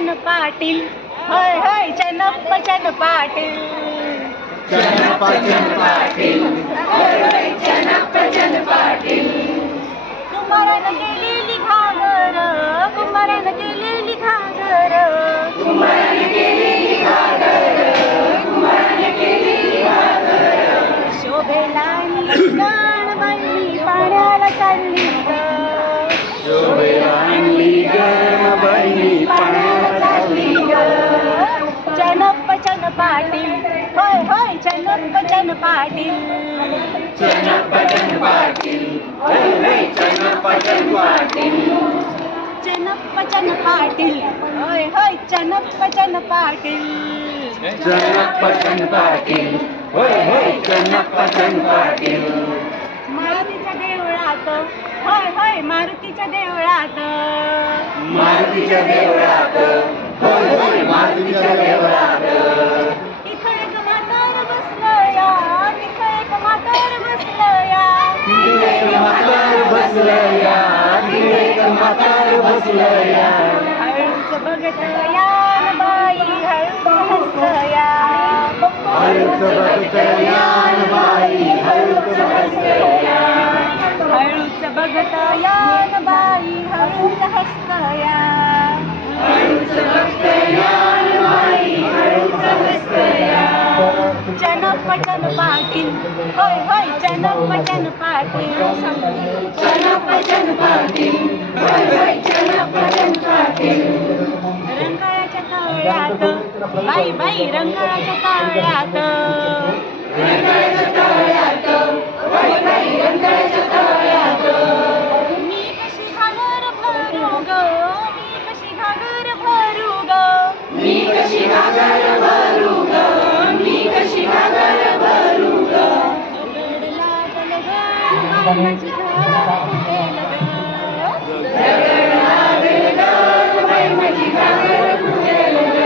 चनपचन पाटील, होय होय चनपचन पाटील. चनपचन पाटील, होय होय चनपचन पाटील. कुंभारानं केलेली घागर, कुंभारानं केलेली घागर, कुंभाराने केलेली घागर, कुंभाराने केलेली घागर. शोभेला आणली गणबाई पाण्याला चालली ग. शोभेला आणली गणबाई पाण्याला चालली ग. चनपचन पाटील, होय होय चनपचन पाटील. चनपचन पाटील, होय होय चनपचन पाटील. चनपचन पाटील, होय होय चनपचन पाटील. चनपचन पाटील, होय होय चनपचन पाटील. मारुतीच्या देवळात, होय होय मारुतीच्या देवळात, मारुतीच्या देवळात, होय होय मारुतीच्या देवळात. इथं एक म्हातार बसलया, इथं एक म्हातार बसलया. तिथे एक म्हातार बसलया, तिथे एक म्हातार बसलया. हळूच बघत यान बाई हळूच हसलया. हळूच बघत यान बाई हळूच हसलया. हळूच बघत यान बाई हळूच हसलया. हळूच बघत यान बाई हळूच हसलया. चनपचन पाटील, होय होय चनपचन पाटील. चनपचन पाटील, होय होय चनपचन पाटील. रंकाळ्याच्या तळ्यात, बाई बाई रंकाळ्याच्या तळ्यात, रंकाळ्याच्या तळ्यात, होय बाई रंकाळ्याच्या तळ्यात. मी कशी घागर भरू ग, मी कशी घागर भरू ग. मी कशी घागर भरू ग, मी कशी घागर भरू ग. दगड लागल ग, बाई माझी घागर फुटेल ग. दगड लागल ग, बाई माझी घागर फुटेल ग.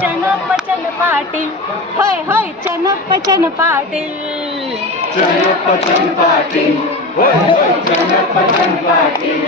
चनपचन पाटील, होय होय चनपचन पाटील. चनपचन पाटील, होय होय चनपचन पाटील.